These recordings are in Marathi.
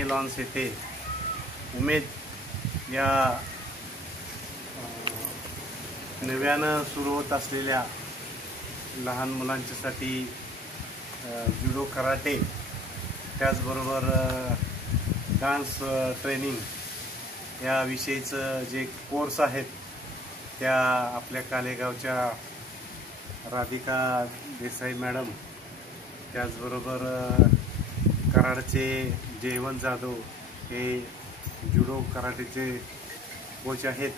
लॉन्स येथे उमेद या नव्यानं सुरू होत असलेल्या लहान मुलांच्यासाठी जुडो कराटे त्याचबरोबर डान्स ट्रेनिंग या विषयीचं जे कोर्स आहेत त्या आपल्या कालेगावच्या राधिका देसाई मॅडम त्याचबरोबर कराडचे जयवंत जाधव हे जुडो कराटेचे कोच आहेत।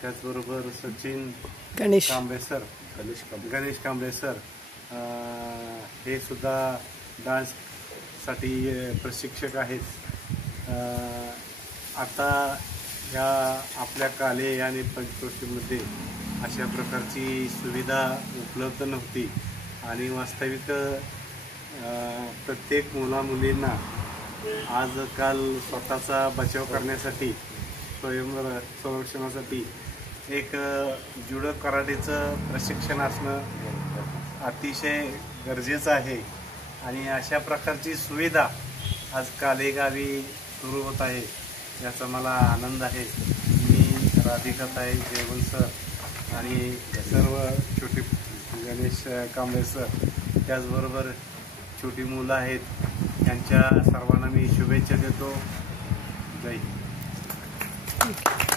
त्याचबरोबर सचिन गणेश कांबळे सर हे सुद्धा डान्ससाठी प्रशिक्षक आहेत। आता या आपल्या काले आणि पंचक्रोशीमध्ये अशा प्रकारची सुविधा उपलब्ध नव्हती आणि वास्तविक प्रत्येक मुलींना आजकाल स्वतःचा बचाव करण्यासाठी संरक्षणासाठी एक जुडो कराटेचं प्रशिक्षण असणं अतिशय गरजेचं आहे आणि अशा प्रकारची सुविधा आज कालेगावी सुरू होत आहे याचा मला आनंद आहे। मी राधिकाताई जयवंत सर आणि सर्व छोटी गणेश कांबळे सर त्याचबरोबर छोटी मुलं आहेत यांच्या सर्वांना मी शुभेच्छा देतो। जय हिंद।